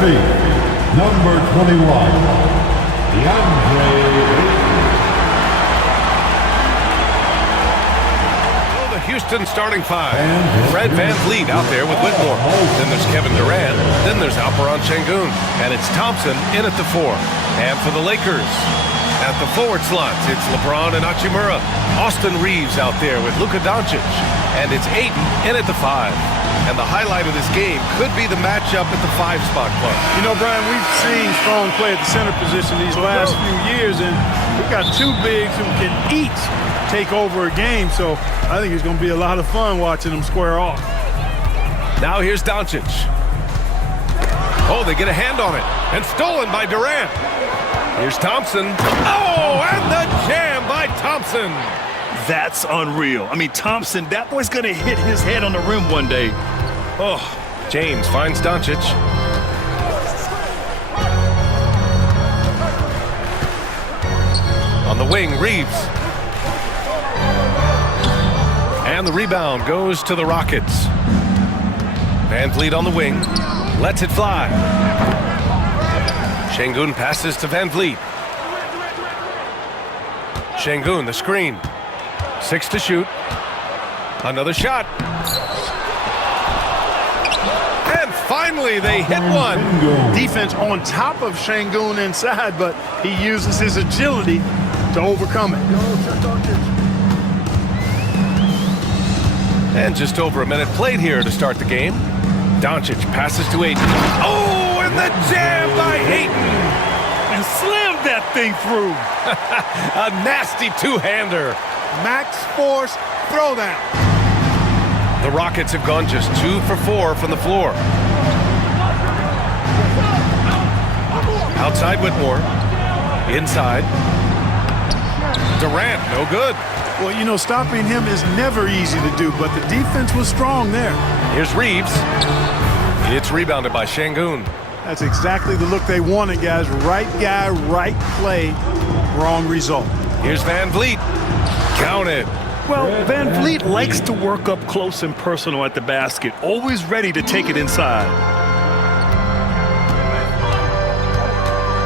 feet, number 21, DeAndre. Houston starting five. Fred VanVleet out there with Whitmore. Then there's Kevin Durant. Then there's Alperen Sengun. And it's Thompson in at the 4. And for the Lakers, at the forward slots, it's LeBron and Hachimura. Austin Reeves out there with Luka Doncic. And it's Ayton in at the 5. And the highlight of this game could be the matchup at the 5 spot, Clark. You know, Brian, we've seen strong play at the center position these last few years, and we've got two bigs who can each take over a game, so I think it's going to be a lot of fun watching them square off. Now here's Doncic. Oh, they get a hand on it, and stolen by Durant. Here's Thompson. Oh, and the jam by Thompson. That's unreal. I mean, Thompson, that boy's going to hit his head on the rim one day. Oh, James finds Doncic. On the wing, Reeves. And the rebound goes to the Rockets. VanVleet on the wing. Lets it fly. Sengun passes to VanVleet. Sengun, the screen. 6 to shoot. Another shot. And finally, they hit one. Defense on top of Sengun inside, but he uses his agility to overcome it. And just over a minute played here to start the game. Doncic passes to Ayton. Oh, and the jam by Ayton. And slammed that thing through. A nasty two-hander. Max force throwdown. The Rockets have gone just 2 for 4 from the floor. Outside Whitmore. Inside. Durant, no good. Well, you know, stopping him is never easy to do, but the defense was strong there. Here's Reeves. It's rebounded by Sengun. That's exactly the look they wanted, guys. Right guy, right play, wrong result. Here's VanVleet. Counted. Well, VanVleet likes to work up close and personal at the basket, always ready to take it inside.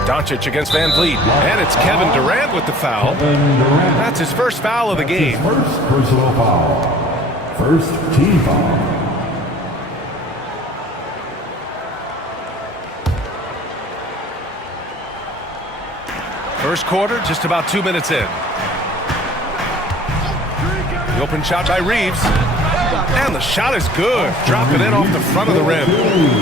Doncic against VanVleet. And it's Kevin Durant with the foul. That's his first foul of the game. First personal foul. First team foul. First quarter, just about 2 minutes in. The open shot by Reeves. And the shot is good. Dropping in off the front of the rim.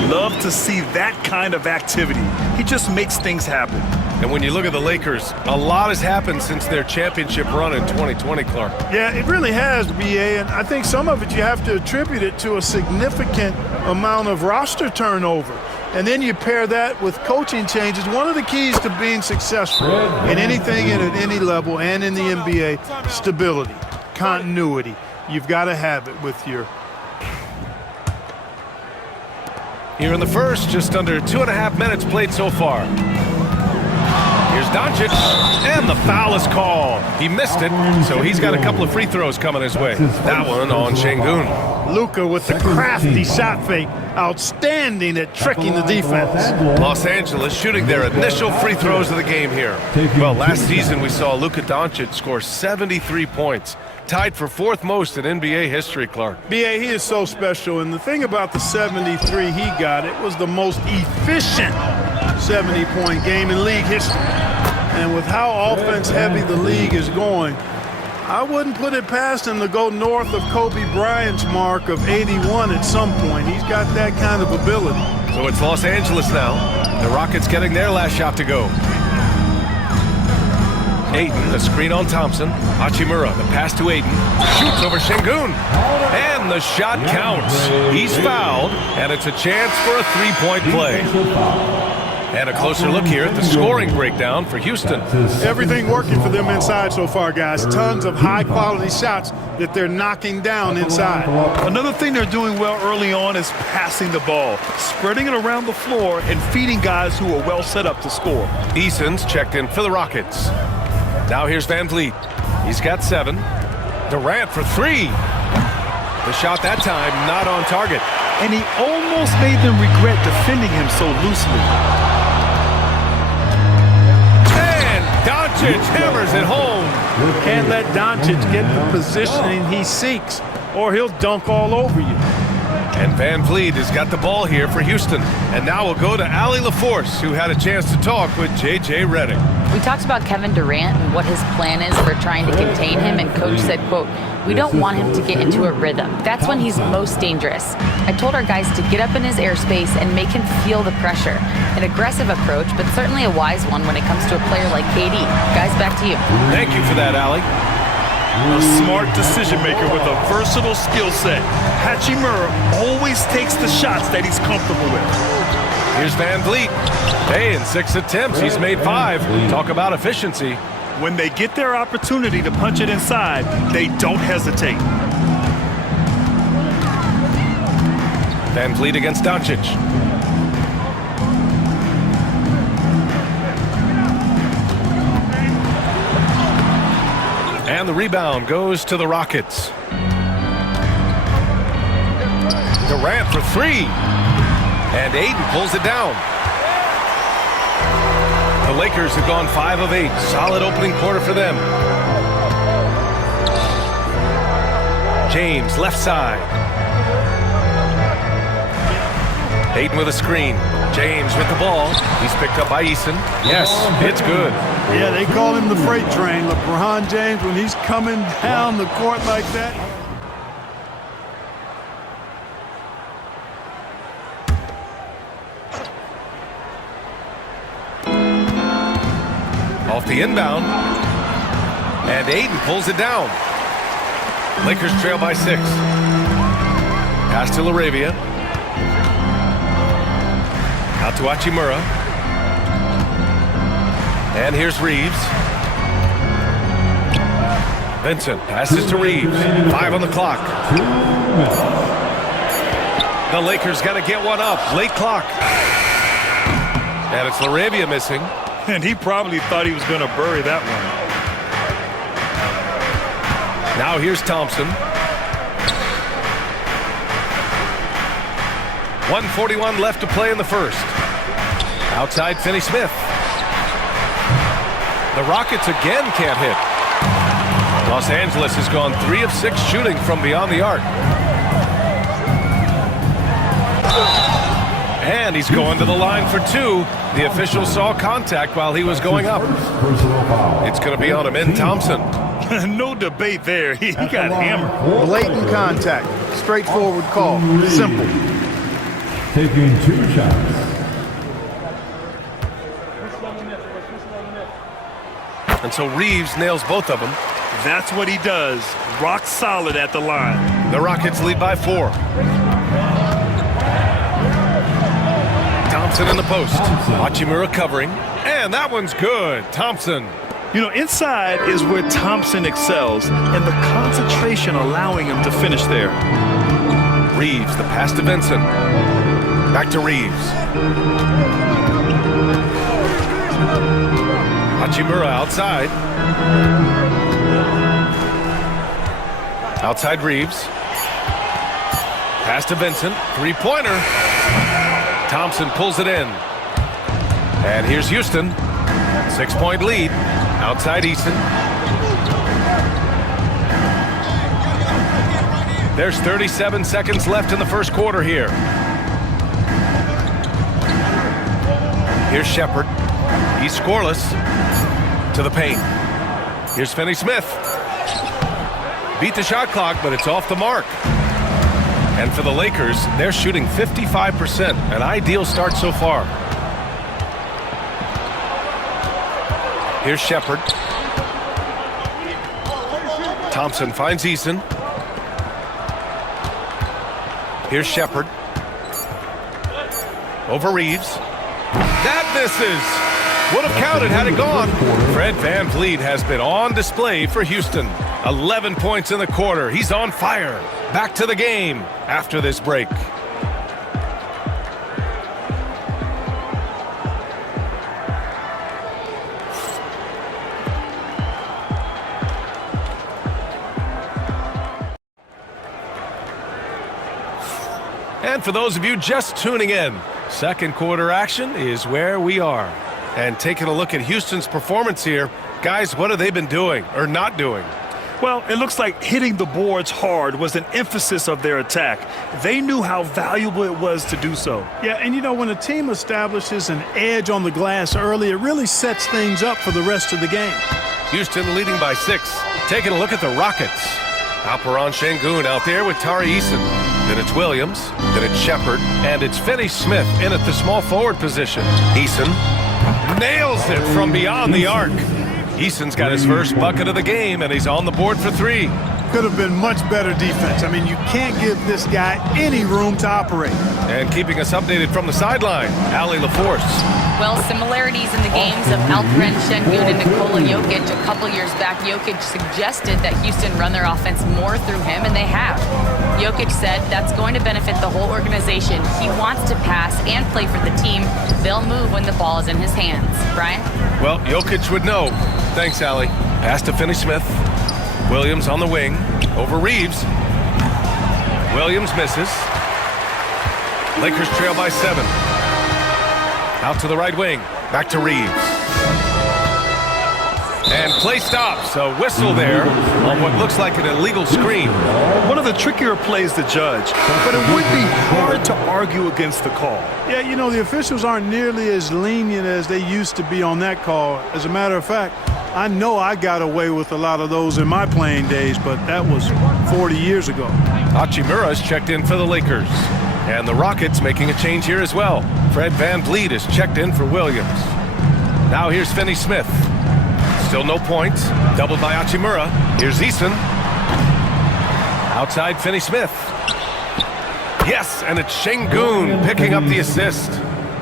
Love to see that kind of activity. He just makes things happen. And when you look at the Lakers, a lot has happened since their championship run in 2020, Clark. Yeah, it really has, BA, and I think some of it you have to attribute it to a significant amount of roster turnover. And then you pair that with coaching changes. One of the keys to being successful in anything and at any level and in the NBA, stability, continuity. You've got to have it with your... Here in the first, just under 2.5 minutes played so far. Here's Doncic, and the foul is called. He missed it, so he's got a couple of free throws coming his way. That one on Sengun. Luka with the crafty shot fake. Outstanding at tricking the defense. Los Angeles shooting their initial free throws of the game here. Well, last season we saw Luka Doncic score 73 points. Tied for 4th most in NBA history, Clark. BA, he is so special, and the thing about the 73 he got, it was the most efficient 70-point game in league history. And with how offense-heavy the league is going, I wouldn't put it past him to go north of Kobe Bryant's mark of 81 at some point. He's got that kind of ability. So it's Los Angeles now. The Rockets getting their last shot to go. Ayton, the screen on Thompson. Hachimura, the pass to Ayton. Shoots over Sengun. And the shot counts. He's fouled, and it's a chance for a three-point play. And a closer look here at the scoring breakdown for Houston. Everything working for them inside so far, guys. Tons of high-quality shots that they're knocking down inside. Another thing they're doing well early on is passing the ball, spreading it around the floor and feeding guys who are well set up to score. Eason's checked in for the Rockets. Now here's VanVleet. He's got 7. Durant for 3. The shot that time not on target. and he almost made them regret defending him so loosely. And Doncic hammers it home. Can't let Doncic get the positioning he seeks, or he'll dunk all over you. And Van Vliet has got the ball here for Houston. And now we'll go to Allie LaForce, who had a chance to talk with J.J. Redick. We talked about Kevin Durant and what his plan is for trying to contain him, and Coach said, quote, "We don't want him to get into a rhythm. That's when he's most dangerous. I told our guys to get up in his airspace and make him feel the pressure. An aggressive approach, but certainly a wise one when it comes to a player like KD. Guys, back to you." Thank you for that, Allie. A smart decision maker with a versatile skill set. Hachimura always takes the shots that he's comfortable with. Here's Van Vliet. Hey, in 6 attempts, he's made 5. Talk about efficiency. When they get their opportunity to punch it inside, they don't hesitate. Van Vliet against Doncic. And the rebound goes to the Rockets. Durant for 3. And Aiden pulls it down. The Lakers have gone 5 of 8. Solid opening quarter for them. James, left side. Aiden with a screen. James with the ball. He's picked up by Eason. Yes, it's good. Yeah, they call him the freight train. LeBron James, when he's coming down the court like that. Off the inbound. And Aiden pulls it down. Lakers trail by 6. Pass to LaRavia. Out to Hachimura. And here's Reeves. Vincent passes to Reeves. 5 on the clock. The Lakers got to get one up. Late clock. And it's LaRavia missing. And he probably thought he was going to bury that one. Now here's Thompson. 1:41 left to play in the first. Outside Finney-Smith. The Rockets again can't hit. Los Angeles has gone 3 of 6 shooting from beyond the arc. And he's going to the line for 2. The official saw contact while he was going up. It's going to be on him in Thompson. No debate there. He got hammered. Blatant contact. Straightforward call. Simple. Taking 2 shots. And so Reeves nails both of them. That's what he does. Rock solid at the line. The Rockets lead by 4. Thompson in the post. Hachimura covering. And that one's good. Thompson. You know, inside is where Thompson excels, and the concentration allowing him to finish there. Reeves, the pass to Vincent. Back to Reeves. Hachimura outside. Outside Reeves. Pass to Vincent. 3-pointer. Thompson pulls it in. And here's Houston. 6-point lead. Outside Eason. There's 37 seconds left in the first quarter here. Here's Shepard. He's scoreless. To the paint. Here's Finney-Smith. Beat the shot clock, but it's off the mark. And for the Lakers, they're shooting 55%. An ideal start so far. Here's Shepard. Thompson finds Eason. Here's Shepard. Over Reeves. That misses. Would have counted had it gone. Fred Van Vliet has been on display for Houston. 11 points in the quarter. He's on fire. Back to the game after this break. And And for those of you just tuning in, second quarter action is where we are. And taking a look at Houston's performance here, guys, what have they been doing or not doing? Well, it looks like hitting the boards hard was an emphasis of their attack. They knew how valuable it was to do so. Yeah, and you know, when a team establishes an edge on the glass early, it really sets things up for the rest of the game. Houston leading by 6. Taking a look at the Rockets. Alperon Şengün out there with Tari Eason. Then it's Williams, then it's Shepard, and it's Finney Smith in at the small forward position. Eason nails it from beyond the arc. Eason's got his first bucket of the game, and he's on the board for 3. Could have been much better defense. I mean, you can't give this guy any room to operate. And keeping us updated from the sideline, Ali LaForce. Well, similarities in the games of Alperen Şengün and Nikola Jokic. A couple years back, Jokic suggested that Houston run their offense more through him, and they have. Jokic said that's going to benefit the whole organization. He wants to pass and play for the team. They'll move when the ball is in his hands. Brian? Well, Jokic would know. Thanks, Ali. Pass to Finney Smith. Williams on the wing. Over Reeves. Williams misses. Lakers trail by 7. Out to the right wing. Back to Reeves. And play stops. A whistle there on what looks like an illegal screen. One of the trickier plays to judge, but it would be hard to argue against the call. Yeah, you know, the officials aren't nearly as lenient as they used to be on that call. As a matter of fact, I know I got away with a lot of those in my playing days, but that was 40 years ago. Hachimura's checked in for the Lakers. And the Rockets making a change here as well. Fred VanVleet is checked in for Williams. Now here's Finney Smith. Still no points. Doubled by Hachimura. Here's Eason. Outside Finney Smith. Yes, and it's Şengün picking up the assist.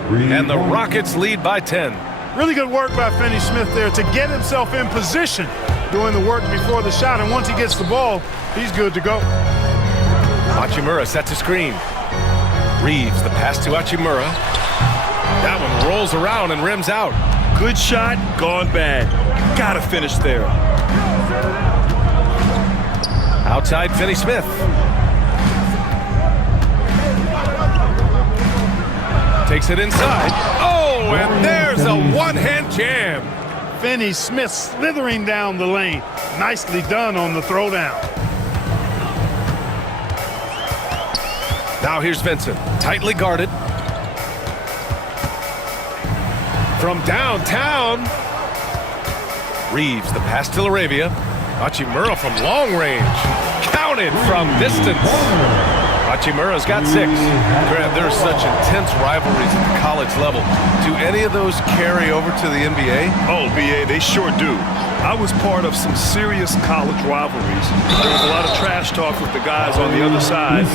And the Rockets lead by 10. Really good work by Finney Smith there to get himself in position, doing the work before the shot. And once he gets the ball, he's good to go. Hachimura sets a screen. Reeves, the pass to Hachimura. That one rolls around and rims out. Good shot, gone bad. Gotta finish there. Outside Finney Smith. Takes it inside. Oh, and there's a one-hand jam. Finney Smith slithering down the lane. Nicely done on the throwdown. Now here's Vincent, tightly guarded. From downtown. Reeves, the pass to Laravia. Hachimura from long range. Counted from distance. Hachimura's got 6. Grant, there's such intense rivalries at the college level. Do any of those carry over to the NBA? Oh, BA, they sure do. I was part of some serious college rivalries. There was a lot of trash talk with the guys on the other side.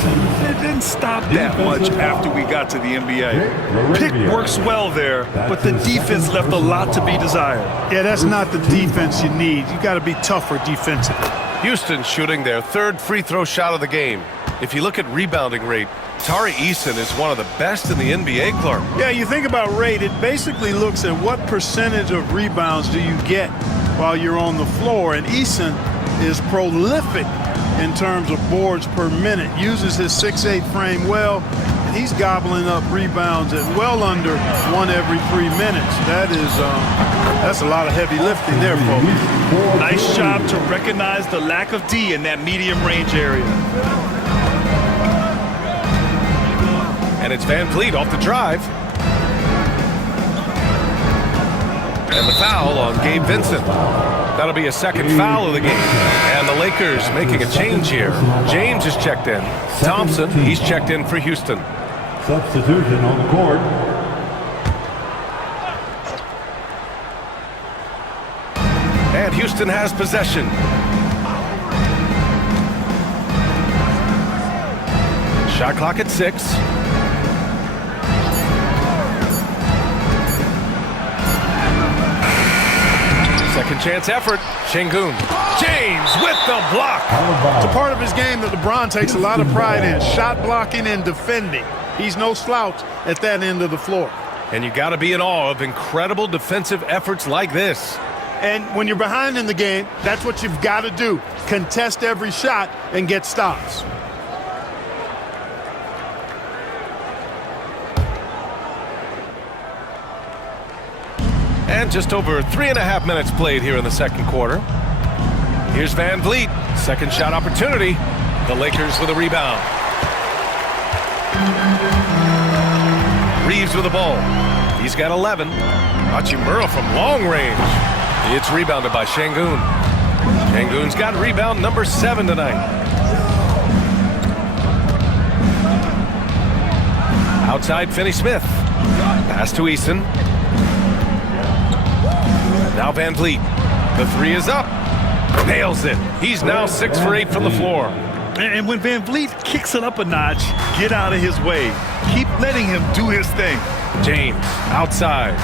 It didn't stop that much after we got to the NBA. Pick works well there, but the defense left a lot to be desired. Yeah, that's not the defense you need. You got to be tougher defensively. Houston shooting their 3rd free throw shot of the game. If you look at rebounding rate, Tari Eason is one of the best in the NBA, Clark. Yeah, you think about rate, it basically looks at what percentage of rebounds do you get while you're on the floor, and Eason is prolific in terms of boards per minute, uses his 6'8" frame well, and he's gobbling up rebounds at well under 1 every 3 minutes. That's a lot of heavy lifting there, folks. Nice job to recognize the lack of D in that medium range area. And it's VanVleet off the drive. And the foul on Gabe Vincent. That'll be a 2nd foul of the game. And the Lakers making a change here. James is checked in. Thompson, he's checked in for Houston. Substitution on the court. And Houston has possession. Shot clock at 6. Second chance effort. Şengün. James with the block. It's a part of his game that LeBron takes a lot of pride in. Shot blocking and defending. He's no slouch at that end of the floor. And you got to be in awe of incredible defensive efforts like this. And when you're behind in the game, that's what you've got to do. Contest every shot and get stops. And just over 3.5 minutes played here in the second quarter. Here's Van Vliet. Second shot opportunity. The Lakers with a rebound. Reeves with the ball. He's got 11. Hachimura from long range. It's rebounded by Şengün. Şengün's got rebound number 7 tonight. Outside, Finney-Smith. Pass to Eason. Now Van Vliet. The three is up. Nails it. He's now 6 for 8 from the floor. And when Van Vliet kicks it up a notch, get out of his way. Keep letting him do his thing. James, outside.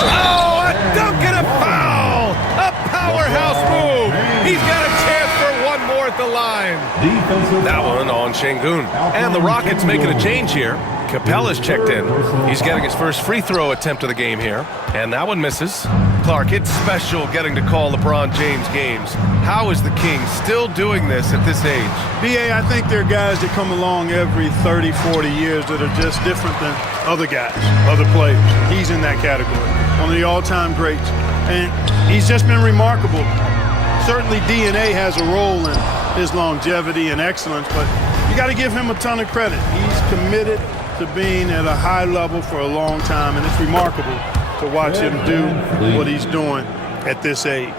Oh, a dunk and a foul! A powerhouse move! He's got a chance for one more at the line. That one on Şengün. And the Rockets making a change here. Capella's checked in. He's getting his first free throw attempt of the game here. And that one misses. Clark, it's special getting to call LeBron James games. How is the King still doing this at this age? B.A., I think there are guys that come along every 30, 40 years that are just different than other guys, other players. He's in that category. One of the all-time greats. And he's just been remarkable. Certainly DNA has a role in his longevity and excellence, but you got to give him a ton of credit. He's committed to being at a high level for a long time, and it's remarkable to watch him do what he's doing at this age.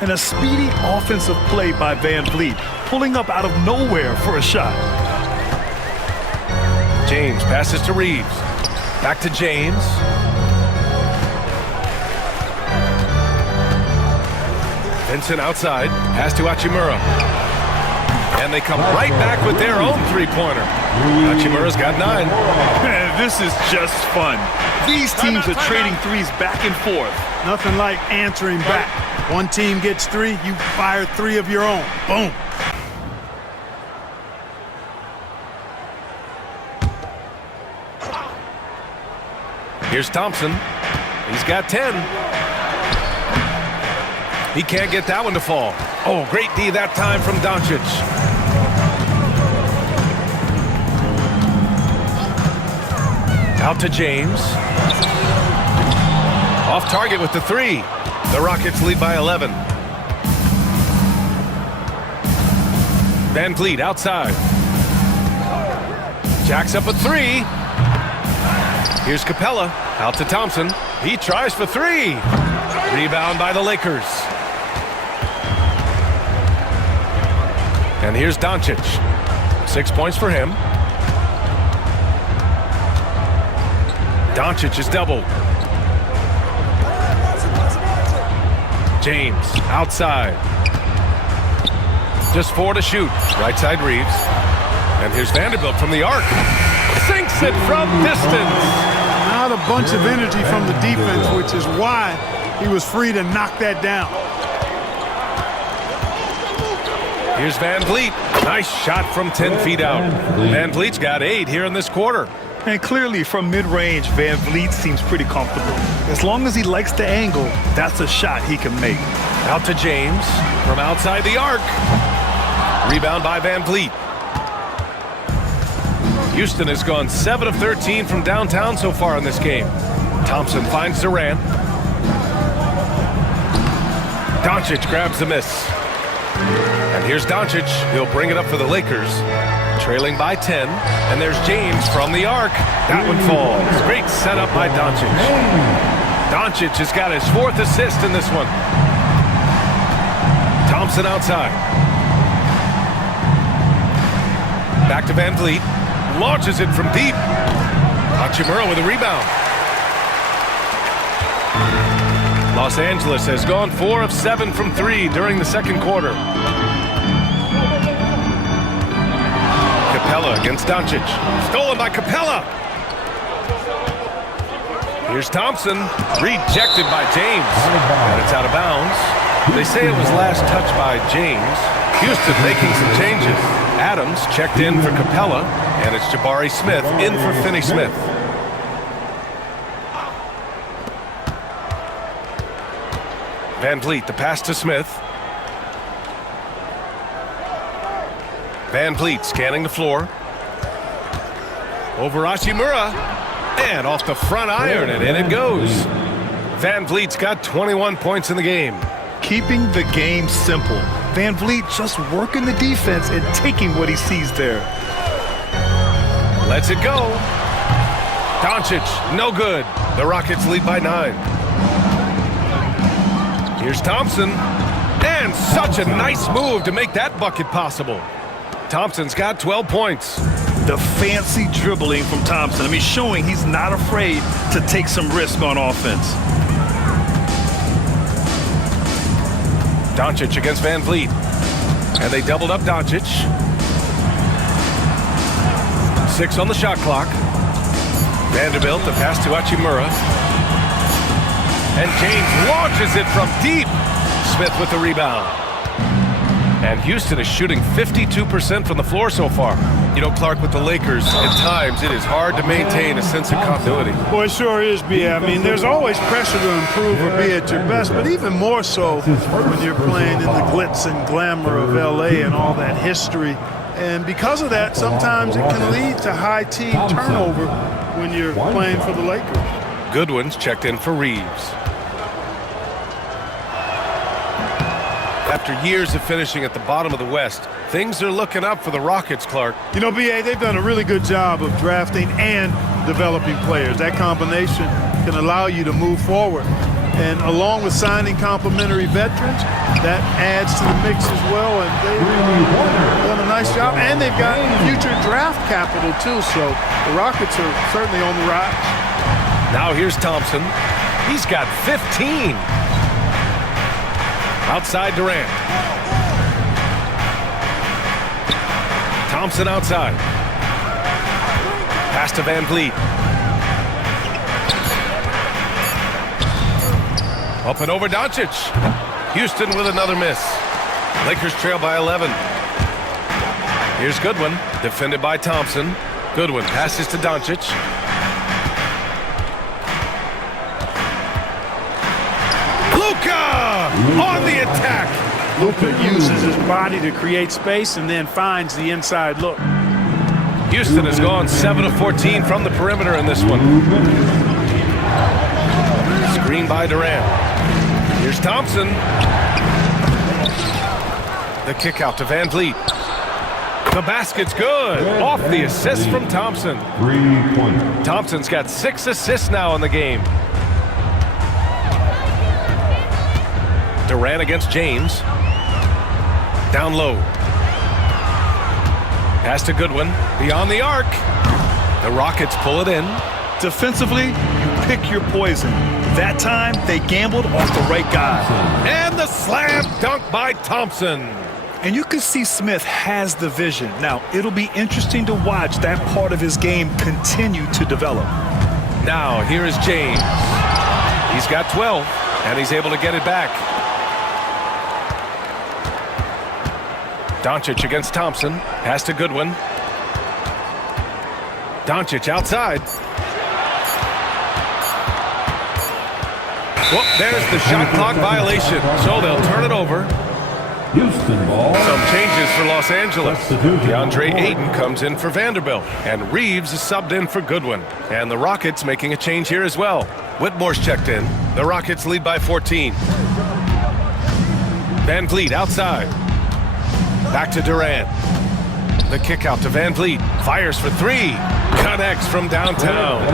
And a speedy offensive play by Van Vliet, pulling up out of nowhere for a shot. James passes to Reeves. Back to James. Vincent outside. Pass to Hachimura. And they come right back with their own three-pointer. Hachimura's got 9. Man, this is just fun. These teams are trading threes back and forth. Nothing like answering back. One team gets 3, you fire 3 of your own. Boom. Here's Thompson. He's got 10. He can't get that one to fall. Oh, great D that time from Doncic. Out to James. Off target with the 3. The Rockets lead by 11. Van Vliet outside. Jacks up a 3. Here's Capella. Out to Thompson. He tries for 3. Rebound by the Lakers. And here's Doncic. 6 points for him. Doncic is doubled. James outside. Just 4 to shoot. Right side Reeves. And here's Vanderbilt from the arc. Sinks it from distance. Not a bunch of energy from the defense, which is why he was free to knock that down. Here's Van Vliet. Nice shot from 10 feet out. Van Vliet's got 8 here in this quarter. And clearly from mid-range, Van Vliet seems pretty comfortable. As long as he likes the angle, that's a shot he can make. Out to James from outside the arc. Rebound by Van Vliet. Houston has gone 7 of 13 from downtown so far in this game. Thompson finds Durant. Doncic grabs the miss. And here's Doncic. He'll bring it up for the Lakers. Trailing by 10. And there's James from the arc. That one falls. Great setup by Doncic. Doncic has got his 4th assist in this one. Thompson outside. Back to Van Vliet. Launches it from deep. Hachimura with a rebound. Los Angeles has gone 4 of 7 from 3 during the second quarter. Capella against Doncic. Stolen by Capella. Here's Thompson. Rejected by James. And it's out of bounds. They say it was last touched by James. Houston making some changes. Adams checked in for Capella. And it's Jabari Smith in for Finney-Smith. Van Vliet, the pass to Smith. Van Vliet scanning the floor. Over Hachimura. And off the front iron, and in it goes. Van Vliet's got 21 points in the game. Keeping the game simple. Van Vliet just working the defense and taking what he sees there. Lets it go. Doncic, no good. The Rockets lead by 9. Here's Thompson. And such a nice move to make that bucket possible. Thompson's got 12 points. The fancy dribbling from Thompson. I mean, showing he's not afraid to take some risk on offense. Doncic against Van Vliet. And they doubled up Doncic. 6 on the shot clock. Vanderbilt, the pass to Hachimura. And James launches it from deep. Smith with the rebound. And Houston is shooting 52% from the floor so far. You know, Clark, with the Lakers, at times it is hard to maintain a sense of continuity. Well, it sure is, B.A. I mean, there's always pressure to improve or be at your best, but even more so when you're playing in the glitz and glamour of L.A. and all that history. And because of that, sometimes it can lead to high team turnover when you're playing for the Lakers. Goodwin's checked in for Reeves. After years of finishing at the bottom of the West, things are looking up for the Rockets, Clark. You know, B.A., they've done a really good job of drafting and developing players. That combination can allow you to move forward. And along with signing complementary veterans, that adds to the mix as well. And they've done a nice job. And they've got future draft capital, too. So the Rockets are certainly on the rise. Now here's Thompson. He's got 15. Outside Durant. Thompson outside. Pass to Van Vliet. Up and over Doncic. Houston with another miss. Lakers trail by 11. Here's Goodwin, defended by Thompson. Goodwin passes to Doncic. On the attack. Luka uses his body to create space and then finds the inside look. Houston has gone 7 of 14 from the perimeter in this one. Screen by Durant. Here's Thompson. The kick out to Van Vliet. The basket's good. Off the assist from Thompson. 3 points. Thompson's got 6 assists now in the game. Durant against James. Down low. Pass to Goodwin. Beyond the arc. The Rockets pull it in. Defensively, you pick your poison. That time, they gambled off the right guy. And the slam dunk by Thompson. And you can see Smith has the vision. Now, it'll be interesting to watch that part of his game continue to develop. Now, here is James. He's got 12, and he's able to get it back. Doncic against Thompson. Pass to Goodwin. Doncic outside. Well, there's the shot clock violation, so they'll turn it over. Houston ball. Some changes for Los Angeles. DeAndre Ayton comes in for Vanderbilt, and Reeves is subbed in for Goodwin. And the Rockets making a change here as well. Whitmore's checked in. The Rockets lead by 14. Van Vliet outside. Back to Durant. The kick out to Van Vliet. Fires for 3. Connects from downtown.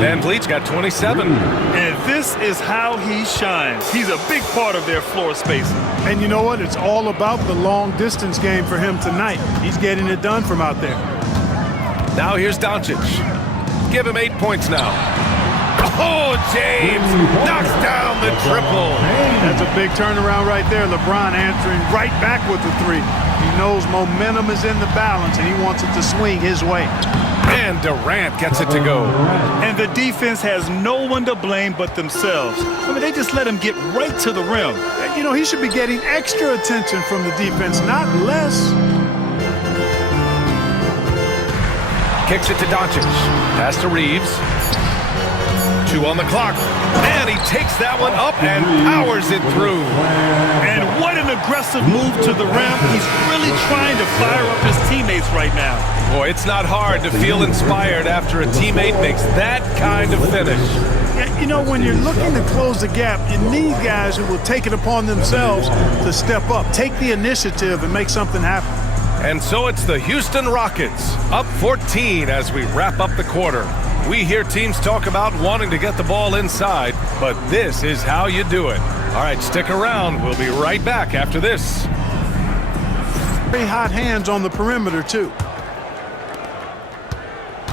Van Vliet's got 27. And this is how he shines. He's a big part of their floor spacing. And you know what? It's all about the long distance game for him tonight. He's getting it done from out there. Now here's Doncic. Give him 8 points now. Oh, James knocks down the triple. That's a big turnaround right there. LeBron answering right back with the 3. He knows momentum is in the balance, and he wants it to swing his way. And Durant gets it to go. And the defense has no one to blame but themselves. I mean, they just let him get right to the rim. You know, he should be getting extra attention from the defense, not less. Kicks it to Doncic. Pass to Reeves. 2 on the clock. And he takes that one up and powers it through. And what an aggressive move to the rim. He's really trying to fire up his teammates right now. Boy, it's not hard to feel inspired after a teammate makes that kind of finish. Yeah, you know, when you're looking to close the gap, you need guys who will take it upon themselves to step up, take the initiative, and make something happen. And so it's the Houston Rockets, up 14 as we wrap up the quarter. We hear teams talk about wanting to get the ball inside, but this is how you do it. All right, stick around. We'll be right back after this. Very hot hands on the perimeter, too.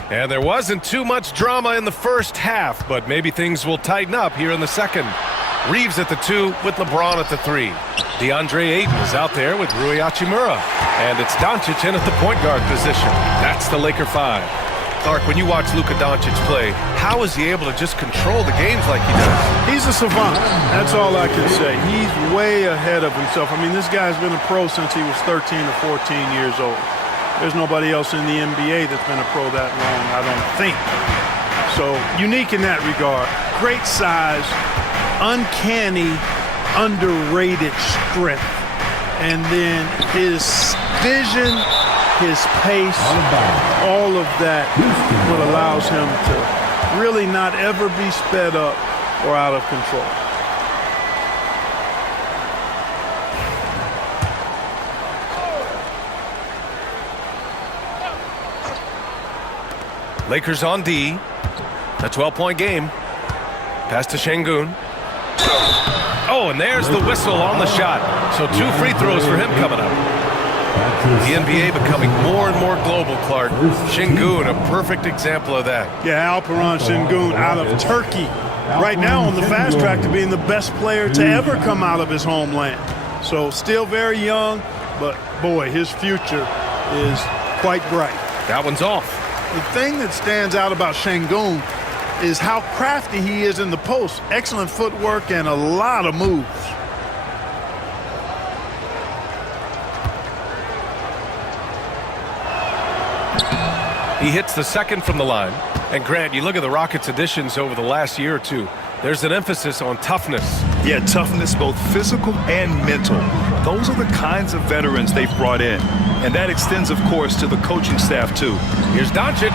And there wasn't too much drama in the first half, but maybe things will tighten up here in the second. Reeves at the 2 with LeBron at the 3. DeAndre Ayton is out there with Rui Hachimura. And it's Doncic in at the point guard position. That's the Laker 5. Clark, when you watch Luka Doncic play, how is he able to just control the games like he does? He's a savant. That's all I can say. He's way ahead of himself. I mean, this guy's been a pro since he was 13 or 14 years old. There's nobody else in the NBA that's been a pro that long, I don't think. So, unique in that regard. Great size, uncanny, underrated strength. And then his vision, his pace, all of that what allows him to really not ever be sped up or out of control. Lakers on D. A 12-point game. Pass to Şengün. Oh, and there's the whistle on the shot. So 2 free throws for him coming up. The NBA becoming more and more global, Clark. Şengün, a perfect example of that. Yeah, Alperen Şengün out of Turkey. Right now on the fast track to being the best player to ever come out of his homeland. So still very young, but boy, his future is quite bright. That one's off. The thing that stands out about Şengün is how crafty he is in the post. Excellent footwork and a lot of moves. He hits the second from the line. And Grant, you look at the Rockets' additions over the last year or two. There's an emphasis on toughness. Yeah, toughness, both physical and mental. Those are the kinds of veterans they've brought in. And that extends, of course, to the coaching staff, too. Here's Doncic.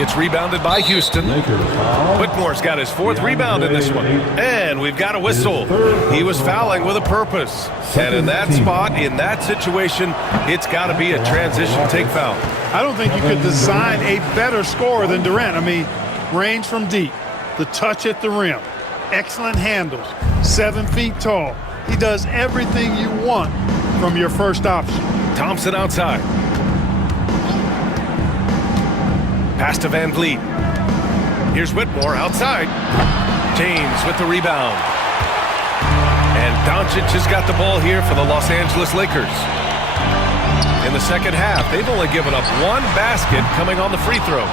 It's rebounded by Houston. Whitmore's got his 4th rebound in this one. And we've got a whistle. He was fouling with a purpose. And in that spot, in that situation, it's got to be a transition take foul. I don't think you could design a better scorer than Durant. I mean, range from deep, the touch at the rim, excellent handles, 7 feet tall. He does everything you want from your first option. Thompson outside. Pass to Van Vliet. Here's Whitmore outside. James with the rebound. And Doncic has got the ball here for the Los Angeles Lakers. In the second half, they've only given up 1 basket coming on the free throw.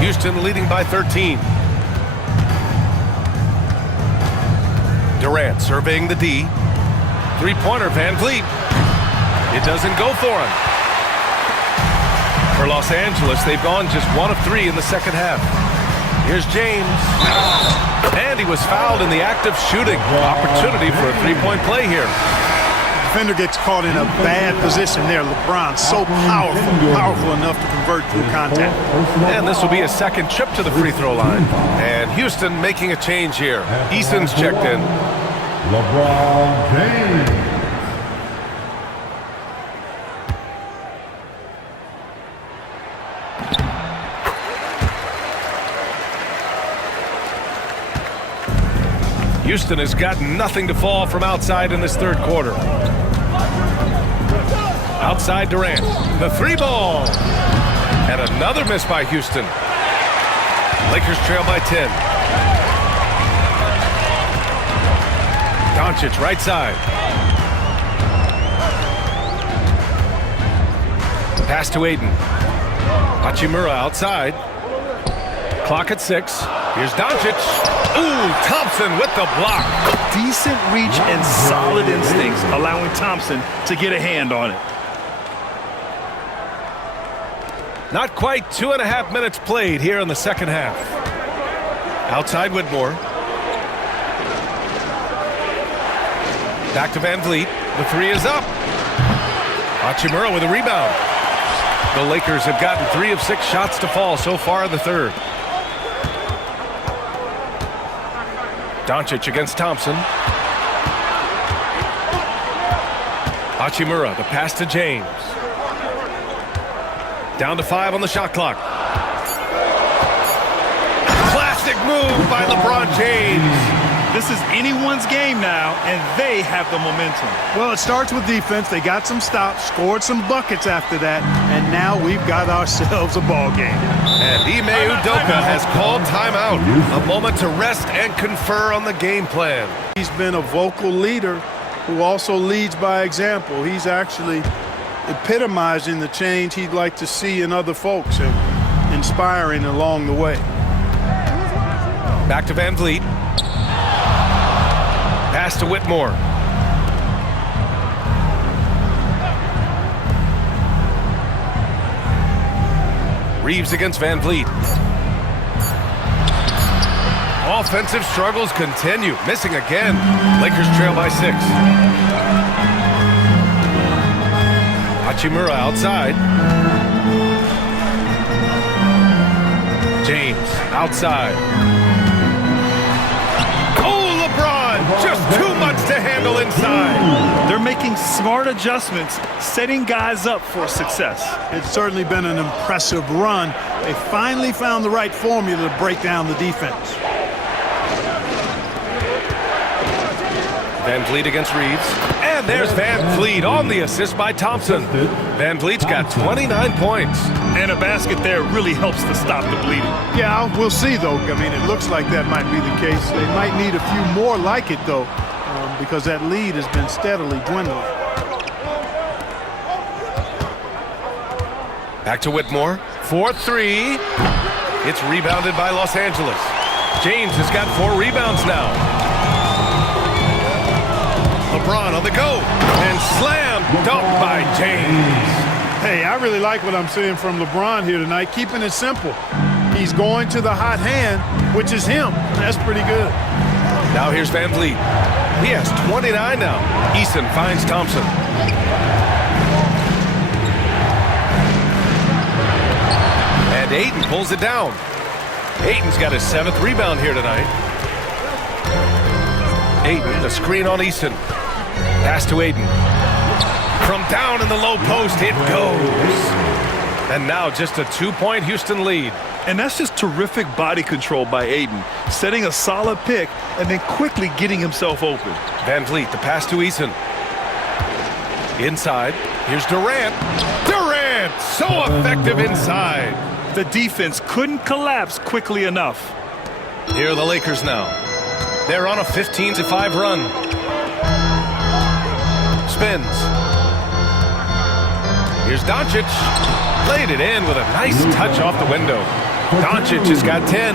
Houston leading by 13. Durant surveying the D. 3-pointer, Van Vliet. It doesn't go for him. For Los Angeles, they've gone just 1 of 3 in the second half. Here's James. And he was fouled in the act of shooting. Opportunity for a 3-point play here. Defender gets caught in a bad position there. LeBron so powerful enough to convert through contact. And this will be a second trip to the free throw line. And Houston making a change here. Easton's checked in. LeBron James. Houston has got nothing to fall from outside in this third quarter. Outside Durant. The 3-ball. And another miss by Houston. Lakers trail by 10. Doncic right side. Pass to Ayton. Hachimura outside. Clock at 6. Here's Doncic. Ooh, Thompson with the block. Decent reach and solid instincts, allowing Thompson to get a hand on it. Not quite 2.5 minutes played here in the second half. Outside Whitmore. Back to Van Vliet. The three is up. Hachimura with a rebound. The Lakers have gotten 3 of 6 shots to fall so far in the third. Doncic against Thompson. Hachimura, the pass to James. Down to 5 on the shot clock. Classic move by LeBron James. This is anyone's game now, and they have the momentum. Well, it starts with defense. They got some stops, scored some buckets after that, and now we've got ourselves a ball game. And Ime Udoka has called timeout. A moment to rest and confer on the game plan. He's been a vocal leader who also leads by example. He's actually epitomizing the change he'd like to see in other folks and inspiring along the way. Back to Van Vliet. Pass to Whitmore. Reeves against Van Vliet. Offensive struggles continue. Missing again. Lakers trail by 6. Hachimura outside. James outside. Just too much to handle inside. They're making smart adjustments, setting guys up for success. It's certainly been an impressive run. They finally found the right formula to break down the defense. Van Vliet against Reeves. And there's Van Vliet on the assist by Thompson. Van Vliet's got 29 points. And a basket there really helps to stop the bleeding. Yeah, we'll see, though. I mean, it looks like that might be the case. They might need a few more like it, though, because that lead has been steadily dwindling. Back to Whitmore. 4-3. It's rebounded by Los Angeles. James has got 4 rebounds now. LeBron on the go. And slam dunk by James. Hey, I really like what I'm seeing from LeBron here tonight, keeping it simple. He's going to the hot hand, which is him. That's pretty good. Now here's Van Vliet. He has 29 now. Eason finds Thompson. And Ayton pulls it down. Ayton's got his 7th rebound here tonight. Ayton, the screen on Eason. Pass to Ayton. From down in the low post, it goes. And now just a 2-point Houston lead. And that's just terrific body control by Ayton, setting a solid pick and then quickly getting himself open. Van Vliet, the pass to Eason. Inside, here's Durant. Durant, so effective inside. The defense couldn't collapse quickly enough. Here are the Lakers now. They're on a 15-5 run. Spins. Here's Doncic. Played it in with a nice touch off the window. Doncic has got 10.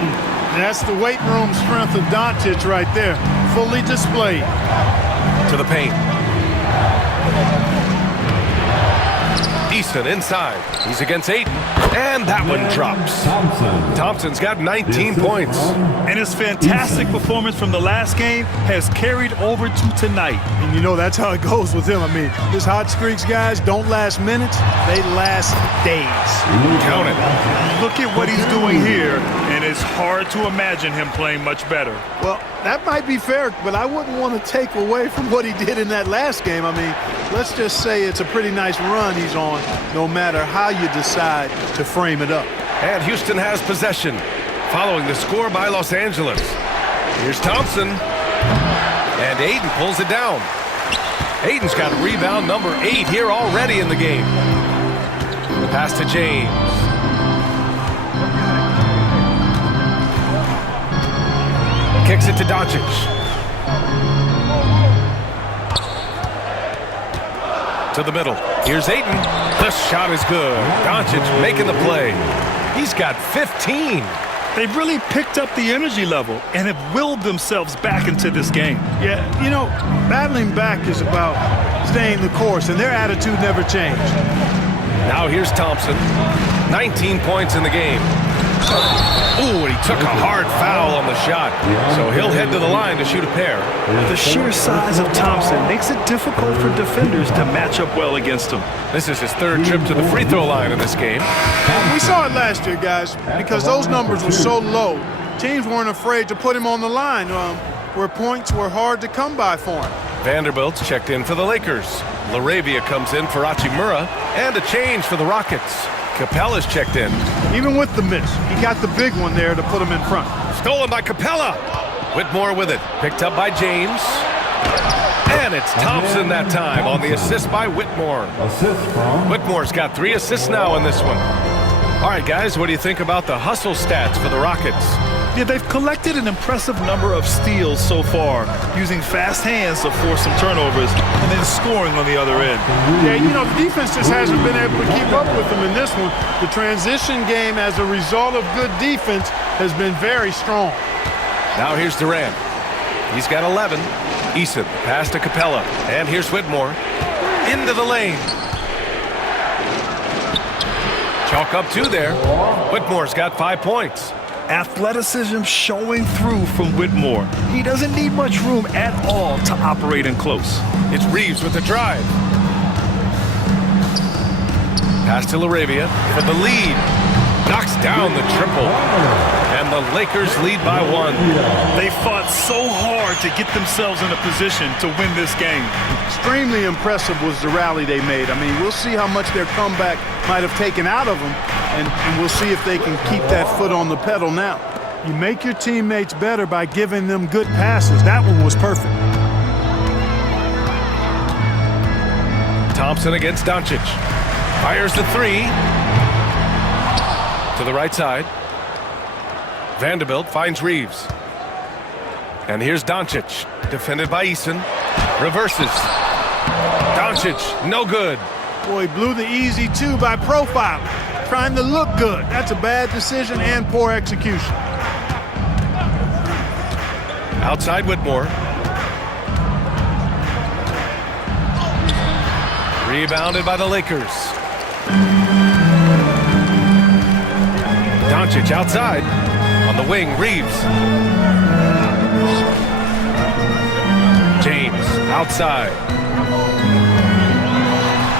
That's the weight room strength of Doncic right there. Fully displayed. To the paint. Eason inside. He's against Ayton. And that one drops. Thompson's got 19 points. And his fantastic performance from the last game has carried over to tonight. And you know that's how it goes with him. I mean, his hot streaks, guys, don't last minutes. They last days. Count it. Look at what he's doing here, and it's hard to imagine him playing much better. Well, that might be fair, but I wouldn't want to take away from what he did in that last game. I mean, let's just say it's a pretty nice run he's on, no matter how you decide to frame it up. And Houston has possession, following the score by Los Angeles. Here's Thompson. And Ayton pulls it down. Ayton's got rebound number 8 here already in the game. Pass to James. Kicks it to Doncic. To the middle. Here's Ayton. The shot is good. Doncic making the play. He's got 15. They've really picked up the energy level and have willed themselves back into this game. Yeah, you know, battling back is about staying the course, and their attitude never changed. Now here's Thompson. 19 points in the game. Ooh, and he took a hard foul on the shot. So he'll head to the line to shoot a pair. The sheer size of Thompson makes it difficult for defenders to match up well against him. This is his third trip to the free throw line in this game. We saw it last year, guys, because those numbers were so low. Teams weren't afraid to put him on the line where points were hard to come by for him. Vanderbilt's checked in for the Lakers. LaRavia comes in for Hachimura, and a change for the Rockets. Capella's checked in. Even with the miss, he got the big one there to put him in front. Stolen by Capella. Whitmore with it. Picked up by James. And it's Thompson that time on the assist by Whitmore. Assist from Whitmore's got 3 assists now in this one. All right, guys, what do you think about the hustle stats for the Rockets? Yeah, they've collected an impressive number of steals so far, using fast hands to force some turnovers and then scoring on the other end. Yeah, you know, the defense just hasn't been able to keep up with them in this one. The transition game, as a result of good defense, has been very strong. Now here's Durant. He's got 11. Eason, pass to Capella. And here's Whitmore. Into the lane. Chalk up 2 there. Whitmore's got 5 points. Athleticism showing through from Whitmore. He doesn't need much room at all to operate in close. It's Reeves with the drive. Pass to LaRavia for the lead. Knocks down the triple. And the Lakers lead by 1. They fought so hard to get themselves in a position to win this game. Extremely impressive was the rally they made. I mean, we'll see how much their comeback might have taken out of them, and we'll see if they can keep that foot on the pedal now. You make your teammates better by giving them good passes. That one was perfect. Thompson against Doncic. Fires the 3. To the right side. Vanderbilt finds Reeves. And here's Doncic, defended by Eason. Reverses. Doncic, no good. Boy, he blew the easy 2 by profiling, trying to look good. That's a bad decision and poor execution. Outside Whitmore. Rebounded by the Lakers. Doncic outside. On the wing, Reeves. James outside.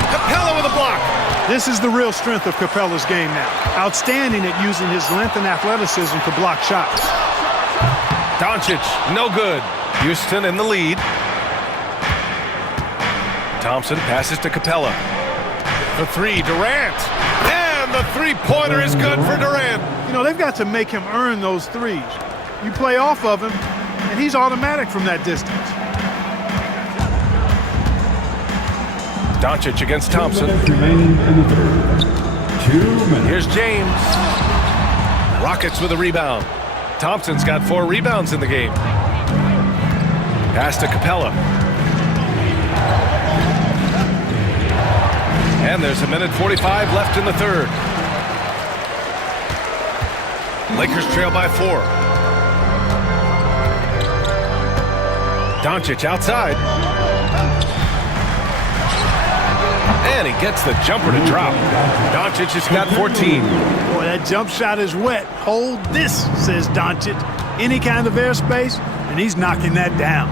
Capella with a block. This is the real strength of Capella's game now. Outstanding at using his length and athleticism to block shots. Doncic, no good. Houston in the lead. Thompson passes to Capella. The 3, Durant. And the three-pointer is good for Durant. You know, they've got to make him earn those threes. You play off of him, and he's automatic from that distance. Doncic against Thompson. remaining in the third. 2 minutes. Here's James. Rockets with a rebound. Thompson's got 4 rebounds in the game. Pass to Capella. And there's 1:45 left in the third. Lakers trail by 4. Doncic outside. And he gets the jumper to drop. Doncic has got 14. Boy, that jump shot is wet. Hold this, says Doncic. Any kind of airspace, and he's knocking that down.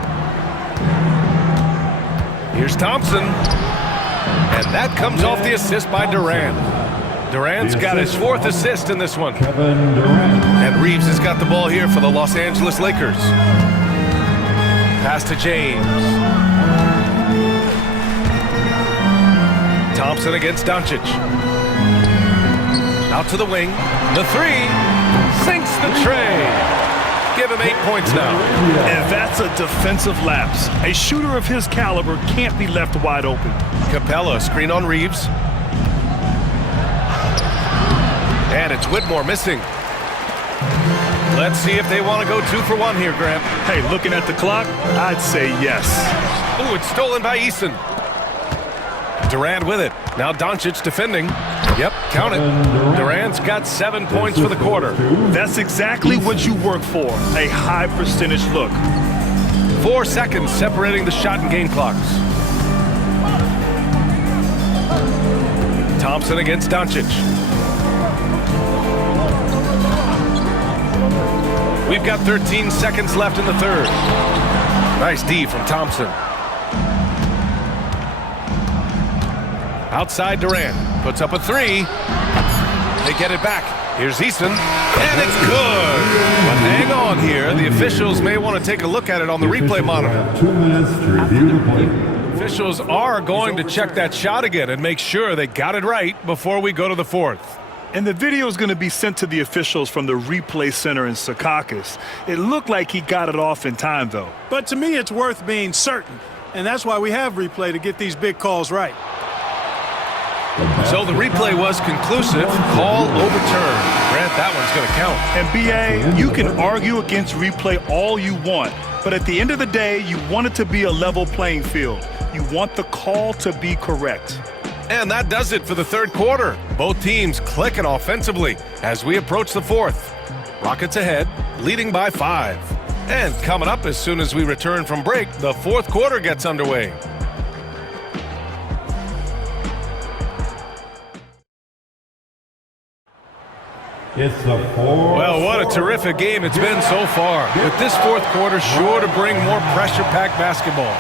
Here's Thompson. And that comes off the assist by Durant. Durant's got his 4th assist in this one. Kevin Durant. And Reeves has got the ball here for the Los Angeles Lakers. Pass to James. Thompson against Doncic. Out to the wing. The 3 sinks the tray. Give him 8 points now. And that's a defensive lapse. A shooter of his caliber can't be left wide open. Capella, screen on Reeves. And it's Whitmore missing. Let's see if they want to go 2 for 1 here, Grant. Hey, looking at the clock, I'd say yes. Ooh, it's stolen by Eason. Durant with it. Now Doncic defending. Yep, count it. Durant's got 7 points for the quarter. That's exactly what you work for, a high percentage look. 4 seconds separating the shot and game clocks. Thompson against Doncic. We've got 13 seconds left in the third. Nice D from Thompson. Outside Durant. Puts up a three. They get it back. Here's Easton. And it's good. But hang on here. The officials may want to take a look at it on the replay monitor. 2 minutes to review the play. Officials are going to check that shot again and make sure they got it right before we go to the fourth. And the video is going to be sent to the officials from the replay center in Secaucus. It looked like he got it off in time, though. But to me, it's worth being certain. And that's why we have replay to get these big calls right. So the replay was conclusive. Call overturned. Grant, that one's going to count. And B.A., you can argue against replay all you want, but at the end of the day, you want it to be a level playing field. You want the call to be correct. And that does it for the third quarter. Both teams clicking offensively as we approach the fourth. Rockets ahead, leading by 5. And coming up as soon as we return from break, the fourth quarter gets underway. It's the fourth. Well, what a terrific game it's been so far. With this fourth quarter sure to bring more pressure-packed basketball.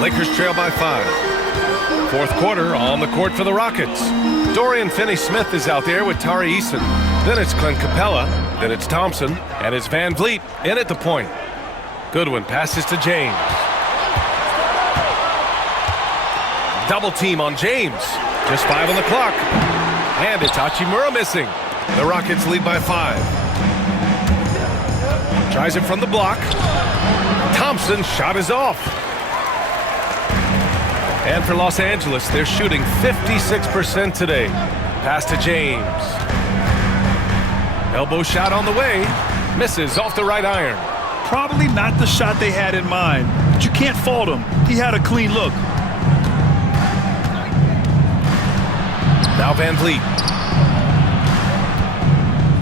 Lakers trail by 5. Fourth quarter on the court for the Rockets. Dorian Finney-Smith is out there with Tari Eason. Then it's Clint Capella. Then it's Thompson. And it's Van Vliet in at the point. Goodwin passes to James. Double team on James. Just 5 on the clock. And it's Hachimura missing. The Rockets lead by 5. Tries it from the block. Thompson's shot is off. And for Los Angeles, they're shooting 56% today. Pass to James. Elbow shot on the way. Misses off the right iron. Probably not the shot they had in mind, but you can't fault him. He had a clean look. Now Van Vliet.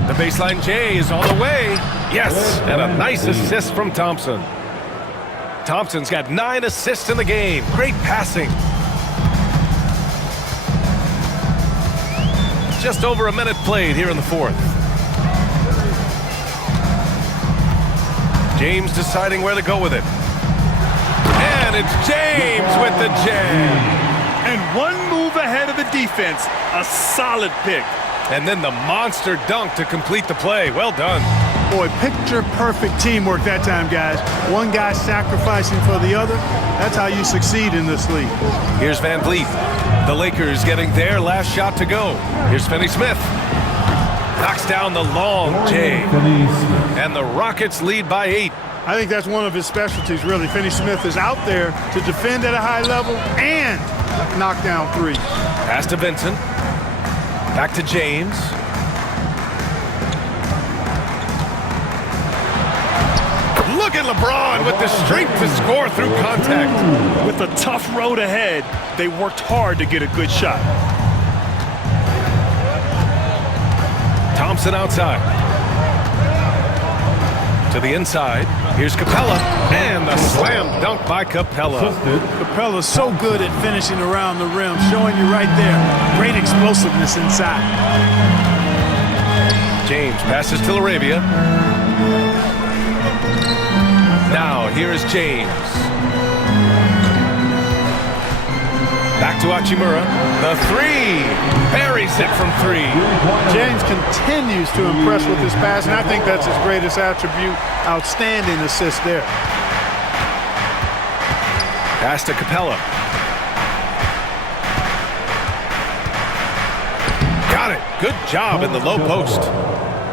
The baseline J is on the way. Yes, and a nice assist from Thompson. Thompson's got 9 assists in the game. Great passing. Just over a minute played here in the fourth. James deciding where to go with it. And it's James with the jam. And one move ahead of the defense. A solid pick. And then the monster dunk to complete the play. Well done. Boy, picture-perfect teamwork that time, guys. One guy sacrificing for the other. That's how you succeed in this league. Here's Van Vliet. The Lakers getting their last shot to go. Here's Finney-Smith. Knocks down the long J. And the Rockets lead by 8. I think that's one of his specialties, really. Finney-Smith is out there to defend at a high level and knock down 3. Pass to Vincent. Back to James. Look at LeBron with the strength to score through contact. With a tough road ahead, they worked hard to get a good shot. Thompson outside. To the inside. Here's Capella. And the slam dunk by Capella. Capella's so good at finishing around the rim, showing you right there. Great explosiveness inside. James passes to Laravia. Now, here is James. Back to Hachimura. The 3. Buries it from 3. James continues to impress with his pass, and I think that's his greatest attribute. Outstanding assist there. Pass to Capella. Got it. Good job in the low post.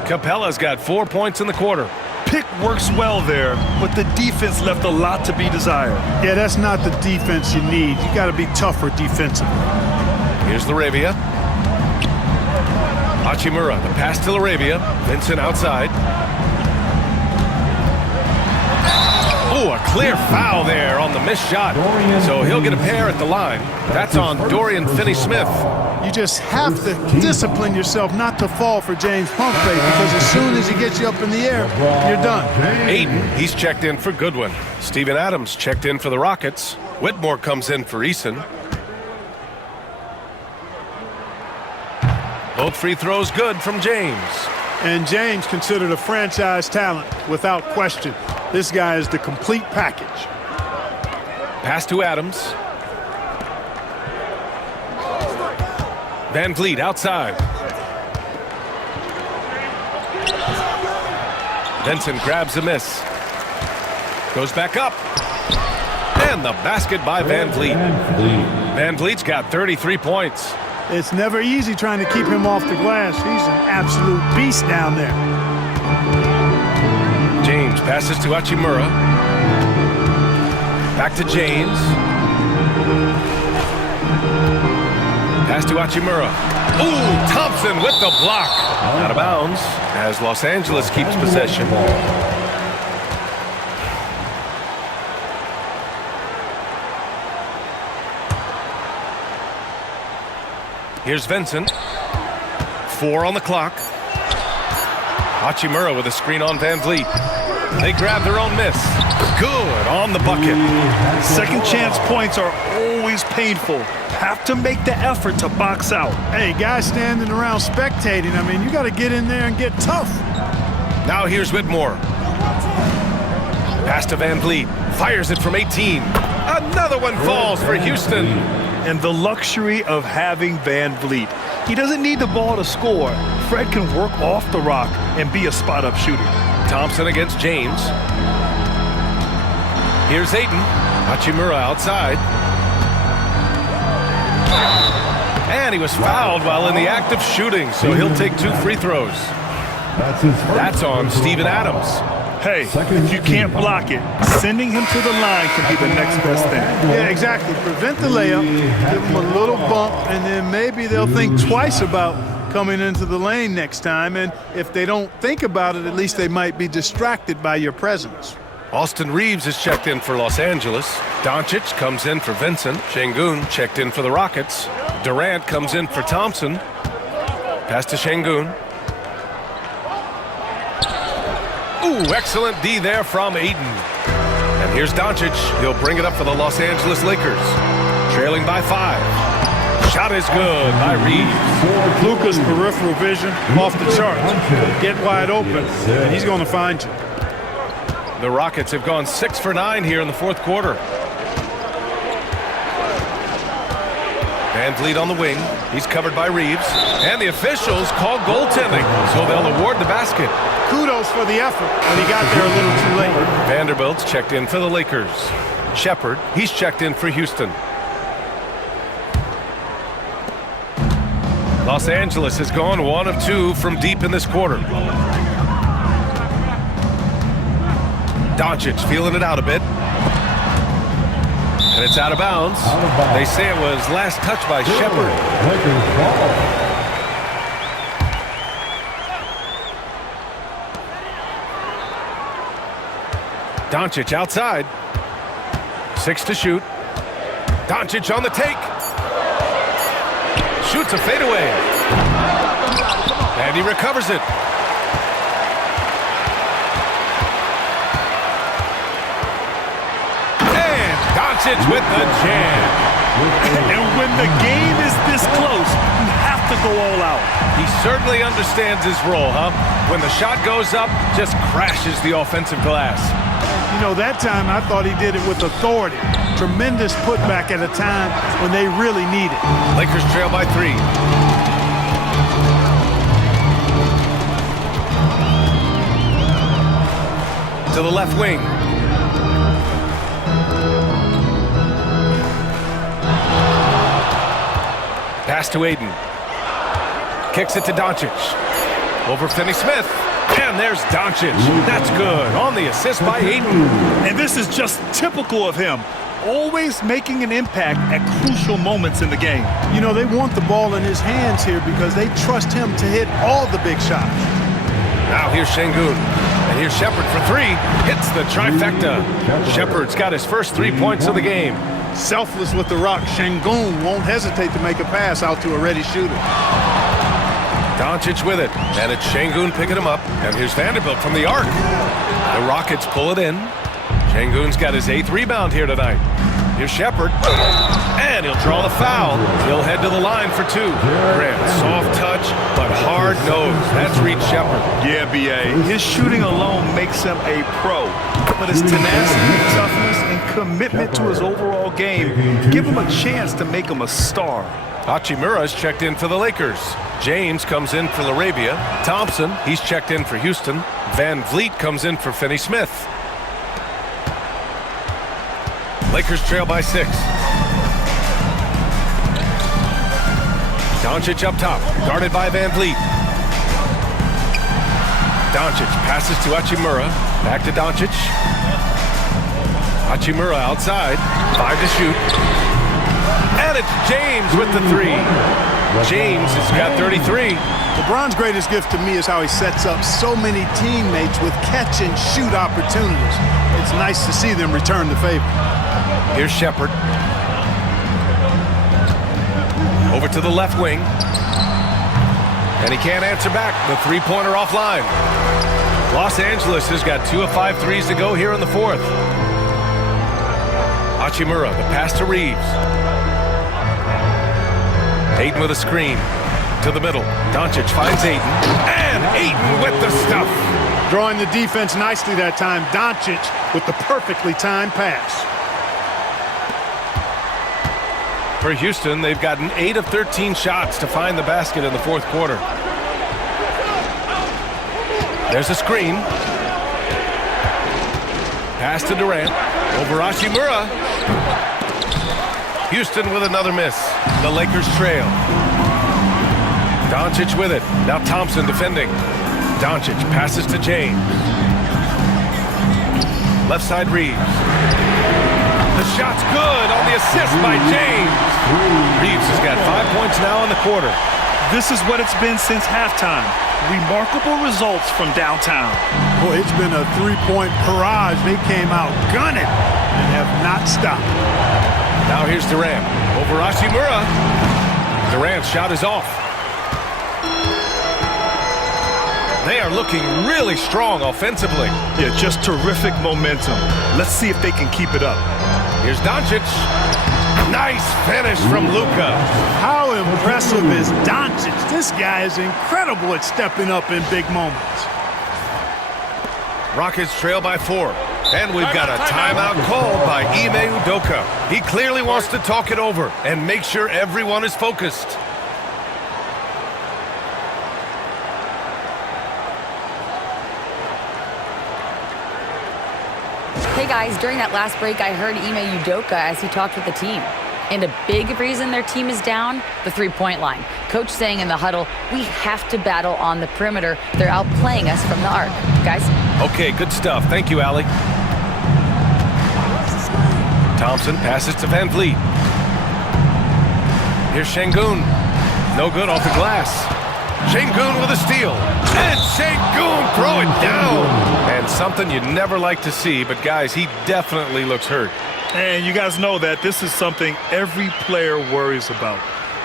Capella's got 4 points in the quarter. Pick works well there, but the defense left a lot to be desired. Yeah, that's not the defense you need. You got to be tougher defensively. Here's Laravia. Hachimura, the pass to Laravia. Vincent outside. Oh, a clear foul there on the missed shot. So he'll get a pair at the line. That's on Dorian Finney-Smith. You just have to discipline yourself not to fall for James pump fake, because as soon as he gets you up in the air, you're done. Aiden, he's checked in for Goodwin. Steven Adams checked in for the Rockets. Whitmore comes in for Eason. Both free throws good from James. And James considered a franchise talent without question. This guy is the complete package. Pass to Adams. Van Vliet outside. Benson grabs a miss. Goes back up. And the basket by Van Vliet. Van Vliet's got 33 points. It's never easy trying to keep him off the glass. He's an absolute beast down there. James passes to Hachimura. Back to James. Pass to Hachimura. Ooh, Thompson with the block. Out of bounds as Los Angeles keeps possession. Here's Vincent. 4 on the clock. Hachimura with a screen on Van Vliet. They grab their own miss. Good on the bucket. Second chance points are always painful. Have to make the effort to box out. Hey, guys standing around spectating, I mean, you got to get in there and get tough. Now here's Whitmore. Pass to Van Vliet. Fires it from 18. Another one falls for Houston. And the luxury of having Van Vliet. He doesn't need the ball to score. Fred can work off the rock and be a spot-up shooter. Thompson against James. Here's Ayton. Hachimura outside. And he was fouled while in the act of shooting, so he'll take 2 free throws. That's on Steven Adams. Hey, if you can't block it, sending him to the line can be the next best thing. Yeah, exactly. Prevent the layup, give them a little bump, and then maybe they'll think twice about coming into the lane next time. And if they don't think about it, at least they might be distracted by your presence. Austin Reeves is checked in for Los Angeles. Doncic comes in for Vincent. Şengün checked in for the Rockets. Durant comes in for Thompson. Pass to Şengün. Ooh, excellent D there from Ayton. And here's Doncic. He'll bring it up for the Los Angeles Lakers. Trailing by 5. Shot is good by Reeves. Luka's peripheral vision off the charts. Get wide open, and he's going to find you. The Rockets have gone 6 for 9 here in the fourth quarter. Van Vliet on the wing. He's covered by Reeves. And the officials call goaltending, so they'll award the basket. Kudos for the effort, but he got there a little too late. Vanderbilt's checked in for the Lakers. Shepard, he's checked in for Houston. Los Angeles has gone 1 of 2 from deep in this quarter. Doncic feeling it out a bit. And it's out of bounds. They say it was last touched by Shepard. Doncic outside. 6 to shoot. Doncic on the take. Shoots a fadeaway. And he recovers it. And Doncic with the jam. And when the game is this close, you have to go all out. He certainly understands his role, huh? When the shot goes up, just crashes the offensive glass. You know, that time I thought he did it with authority. Tremendous putback at a time when they really need it. Lakers trail by 3. To the left wing. Pass to Ayton. Kicks it to Doncic. Over Finney-Smith. And there's Doncic. That's good. On the assist by Ayton. And this is just typical of him. Always making an impact at crucial moments in the game. You know, they want the ball in his hands here because they trust him to hit all the big shots. Now here's Şengün. And here's Shepard for 3. Hits the trifecta. Shepard's got his first 3 points of the game. Selfless with the rock, Şengün won't hesitate to make a pass out to a ready shooter. Doncic with it, and it's Şengün picking him up. And here's Vanderbilt from the arc. The Rockets pull it in. Şengün's got his 8th rebound here tonight. Here's Shepard. And he'll draw the foul. He'll head to the line for two. Grant, soft touch, but hard nose. That's Reed Shepard. Yeah, B.A. His shooting alone makes him a pro. But his tenacity, toughness, and commitment to his overall game give him a chance to make him a star. Hachimura's checked in for the Lakers. James comes in for Laravia. Thompson, he's checked in for Houston. Van Vliet comes in for Finney-Smith. Lakers trail by 6. Doncic up top, guarded by Van Vliet. Doncic passes to Hachimura. Back to Doncic. Hachimura outside. 5 to shoot. And it's James with the 3. James has got 33. LeBron's greatest gift to me is how he sets up so many teammates with catch-and-shoot opportunities. It's nice to see them return the favor. Here's Shepard. Over to the left wing. And he can't answer back. The three-pointer offline. Los Angeles has got 2 of 5 threes to go here in the 4th. Hachimura, the pass to Reeves. Ayton with a screen. To the middle. Doncic finds Ayton. And Ayton with the stuff. Drawing the defense nicely that time. Doncic with the perfectly timed pass. For Houston, they've gotten 8 of 13 shots to find the basket in the 4th quarter. There's a screen. Pass to Durant. Over Hachimura. Houston with another miss. The Lakers trail. Doncic with it. Now Thompson defending. Doncic passes to James. Left side Reeves. The shot's good on the assist by James. Reeves has got 5 points now in the quarter. This is what it's been since halftime. Remarkable results from downtown. Boy, it's been a three-point barrage. They came out gunning and have not stopped. Now here's Durant. Over Hachimura. Durant's shot is off. They are looking really strong offensively. Yeah, just terrific momentum. Let's see if they can keep it up. Here's Doncic. Nice finish from Luka. How impressive is Doncic? This guy is incredible at stepping up in big moments. Rockets trail by 4. And we've got a timeout called by Ime Udoka. He clearly wants to talk it over and make sure everyone is focused. Hey guys, during that last break, I heard Ime Udoka as he talked with the team. And a big reason their team is down, the three-point line. Coach saying in the huddle, we have to battle on the perimeter. They're outplaying us from the arc. Guys? Okay, good stuff. Thank you, Allie. Thompson passes to Van Vliet. Here's Şengün. No good off the glass. Şengün with a steal. And Şengün throw it down. And something you never like to see, but guys, he definitely looks hurt. And you guys know that this is something every player worries about,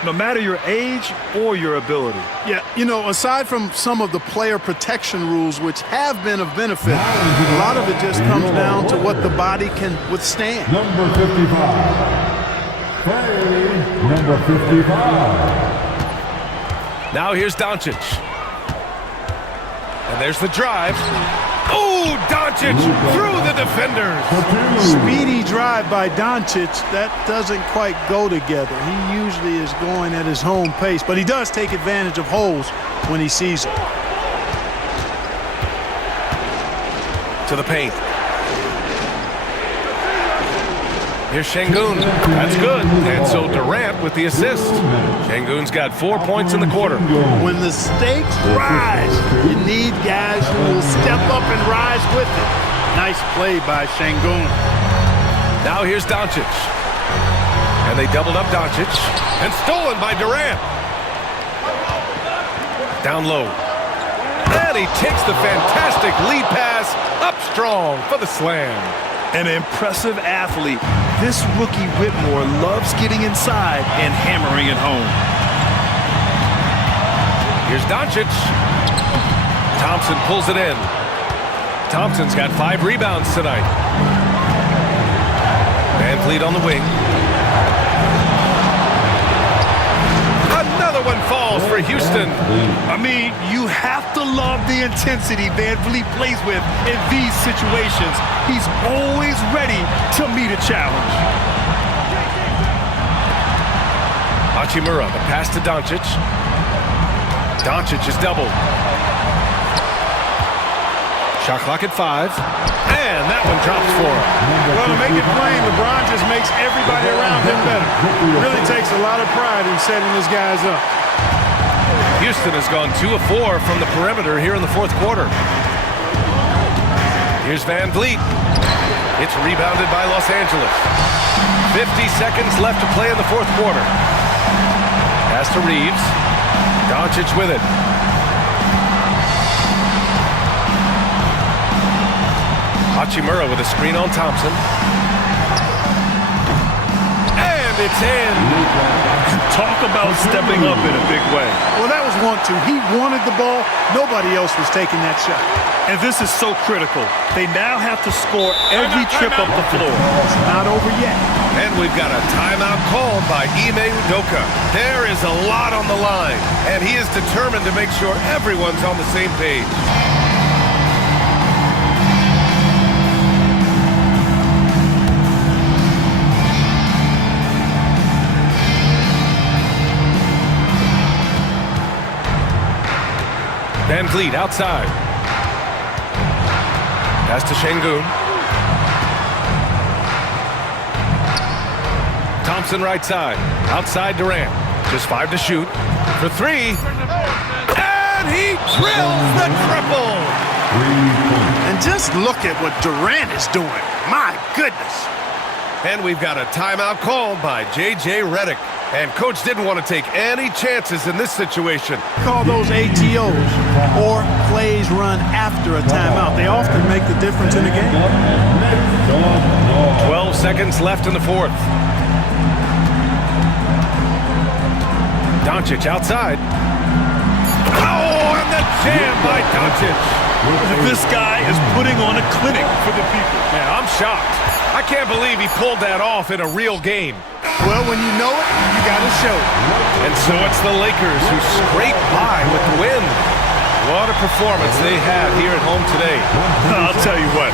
no matter your age or your ability. Yeah, you know, aside from some of the player protection rules, which have been of benefit, a lot of it just comes down to what the body can withstand. Number 55. Play number 55. Now here's Doncic. And there's the drive. Oh, Doncic through the defenders. Speedy drive by Doncic. That doesn't quite go together. He usually is going at his home pace, but he does take advantage of holes when he sees it. To the paint. Here's Şengün. That's good. And so Durant with the assist. Şengün's got 4 points in the quarter. When the stakes rise, you need guys who will step up and rise with it. Nice play by Şengün. Now here's Doncic. And they doubled up Doncic. And stolen by Durant. Down low. And he takes the fantastic lead pass up strong for the slam. An impressive athlete. This rookie Whitmore loves getting inside and hammering it home. Here's Doncic. Thompson pulls it in. Thompson's got 5 rebounds tonight. Van Vliet on the wing. Another one falls for Houston. I mean, you have to love the intensity Van Vliet plays with in these situations. He's always ready to meet a challenge. Hachimura, the pass to Doncic. Doncic is doubled. Shot clock at 5. And that one drops for him. Well, to make it plain, LeBron just makes everybody around him better. Really takes a lot of pride in setting his guys up. Houston has gone 2 of 4 from the perimeter here in the fourth quarter. Here's Van Vliet. It's rebounded by Los Angeles. 50 seconds left to play in the fourth quarter. Pass to Reeves. Doncic with it. Hachimura with a screen on Thompson. And it's in. Talk about stepping up in a big way. Well, that was 1-2. He wanted the ball. Nobody else was taking that shot. And this is so critical. They now have to score every trip up the floor. It's not over yet. And we've got a timeout called by Ime Udoka. There is a lot on the line, and he is determined to make sure everyone's on the same page. Van Vliet outside. Pass to Şengün. Thompson right side. Outside Durant. Just 5 to shoot. For 3. And he drills the triple. And just look at what Durant is doing. My goodness. And we've got a timeout called by J.J. Redick. And coach didn't want to take any chances in this situation. Call those ATOs, or plays run after a timeout. They often make the difference in a game. 12 seconds left in the fourth. Doncic outside. Oh, and the jam by Doncic. This guy is putting on a clinic for the people. Man, I'm shocked. I can't believe he pulled that off in a real game. Well, when you know it, you got to show it. And so it's the Lakers who scrape by with the win. What a performance they had here at home today. I'll tell you what,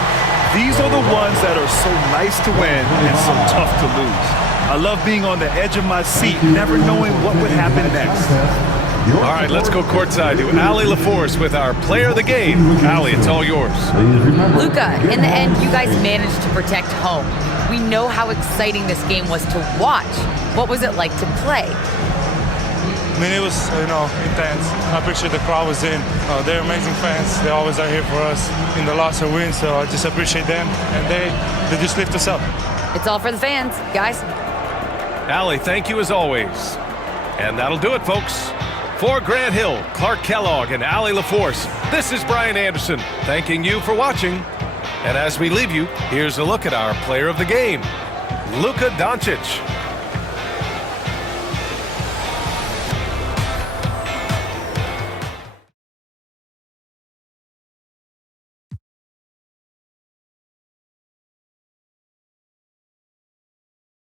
these are the ones that are so nice to win and so tough to lose. I love being on the edge of my seat, never knowing what would happen next. All right, let's go courtside to Allie LaForce with our player of the game. Allie, it's all yours. Luka, in the end, you guys managed to protect home. We know how exciting this game was to watch. What was it like to play? I mean, it was, intense. I appreciate the crowd was in. They're amazing fans. They always are here for us in the loss or win, so I just appreciate them. And they just lift us up. It's all for the fans, guys. Allie, thank you as always. And that'll do it, folks. For Grant Hill, Clark Kellogg, and Allie LaForce, this is Brian Anderson, thanking you for watching. And as we leave you, here's a look at our player of the game, Luka Doncic.